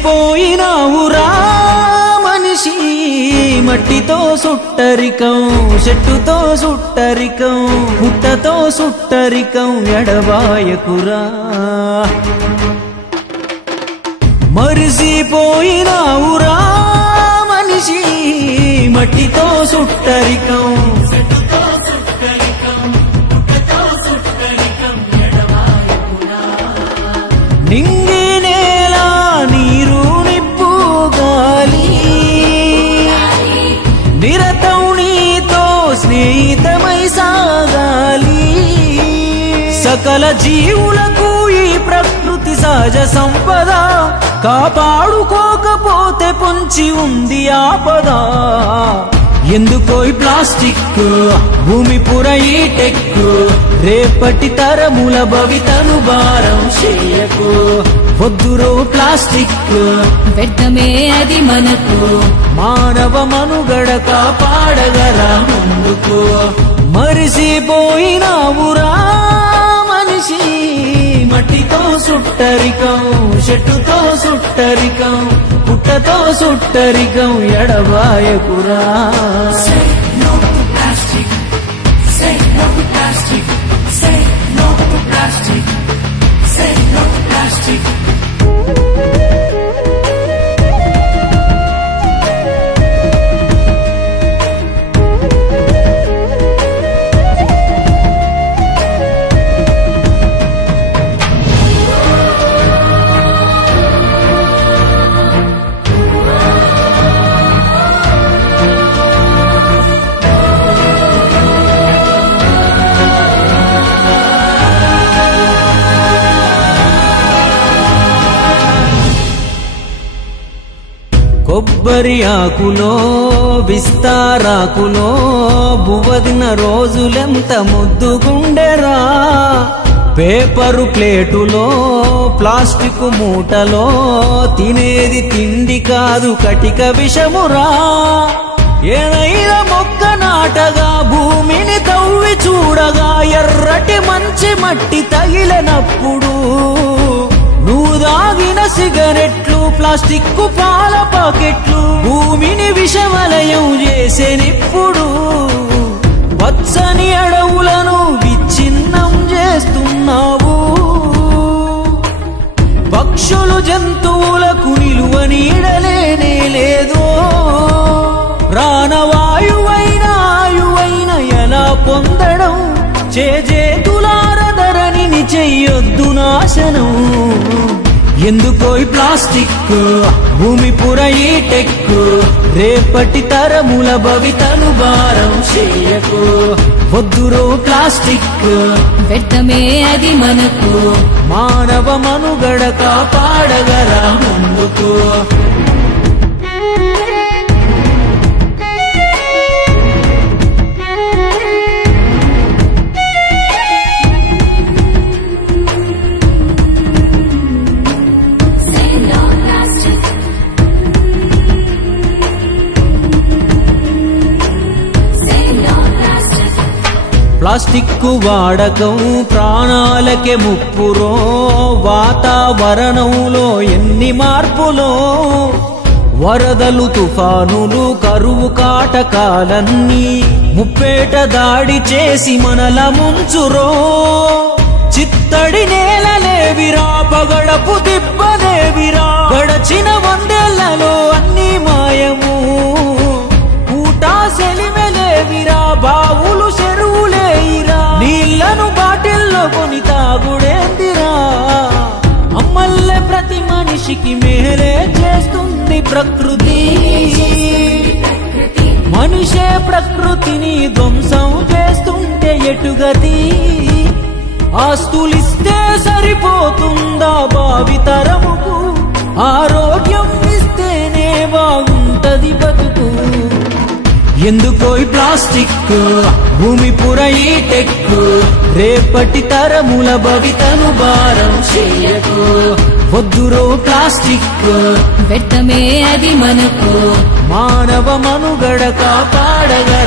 మరిసిపోయినావురా మనిషి మట్టితో సుట్టరికం చెట్టుతో సుట్టరికం పుట్టతో సుట్టరికం ఎడబాయకురా మరిసిపోయినావురా మనిషి మట్టితో సుట్టరికం నింగి నేల నీరు నిప్పు గాలి నిరతం నీతో స్నేహితమై సాగాలి సకల జీవులకు ఈ ప్రకృతి సహజ సంపద కాపాడుకోకపోతే పొంచి ఉంది ఆపద ఎందుకో ఈ ప్లాస్టిక్ భూమి పుర ఈ టెక్ రేపటి తరముల భవితను భారం చేయకు వద్దురో ప్లాస్టిక్ వ్యర్థమే అది మనకు మానవ మనుగడ కాపాడగరా ముందుకు మరిసిపోయినావురా మనిషి మట్టితో సుట్టరికం చెట్టుతో సుట్టరికం పుట్టతో సుట్టరికం ఎడబాయకురా కొబ్బరి ఆకులో విస్తారాకులో బువ్వదిన రోజులెంత ముద్దుగుండెరా పేపరు ప్లేటులో ప్లాస్టిక్ మూటలో తినేది తిండి కాదు కటిక విషమురా ఏదైనా మొక్క నాటగా భూమిని తవ్వి చూడగా ఎర్రటి మంచి మట్టి తగిలినప్పుడు నువ్వు దాగిన సిగరెట్లు ప్లాస్టిక్ పాల పాకెట్లు భూమిని విషవలయం చేసేనిప్పుడు పచ్చని అడవులను విచ్ఛిన్నం చేస్తున్నావు పక్షులు జంతువులకు నిలువ నీడలేనే లేదో ప్రాణవాయువైన ఆయువైన ఎలా పొందడం చేతులారధరణిని చెయ్యొద్దు నాశనం ఎందుకో ఈ ప్లాస్టిక్ భూమి పుర ఈ టెక్ రేపటి తరముల భవితను భారం చేయకు వద్దురో ప్లాస్టిక్ వ్యర్థమే అది మనకు మానవ మనుగడ కాపాడగరా ముందుకు ప్లాస్టిక్ వాడకం ప్రాణాలకే ముప్పురో వాతావరణంలో ఎన్ని మార్పులో వరదలు తుఫానులు కరువు కాటకాలన్నీ ముప్పేట దాడి చేసి మనల ముంచురో చిత్తడి నేలలేవిరా పగడపు దిబ్బలేవిరా గడచిన 100 ఏళ్లలో అన్ని మాయము ఊటా సెలిమెలేవిరా బావులు చెరువులేయిరా నీళ్లను బాటిల్లో కొని తాగుడేందిరా అమ్మల్లే ప్రతి మనిషికి మేలే చేస్తుంది ప్రకృతి మనిషే ప్రకృతిని ధ్వంసం చేస్తుంటే ఎటుగతి ఆస్తులిస్తే సరిపోతుందా భావితరముకు ఆరోగ్యం ఇస్తేనే బాగుంటది బతుకు ఎందుకో ఈ ప్లాస్టిక్ భూమి పుర ఈ టెక్ రేపటి తరముల భవితను భారం చేయకు వద్దురో ప్లాస్టిక్ వ్యర్థమే అది మనకు మానవ మనుగడ కాపాడగా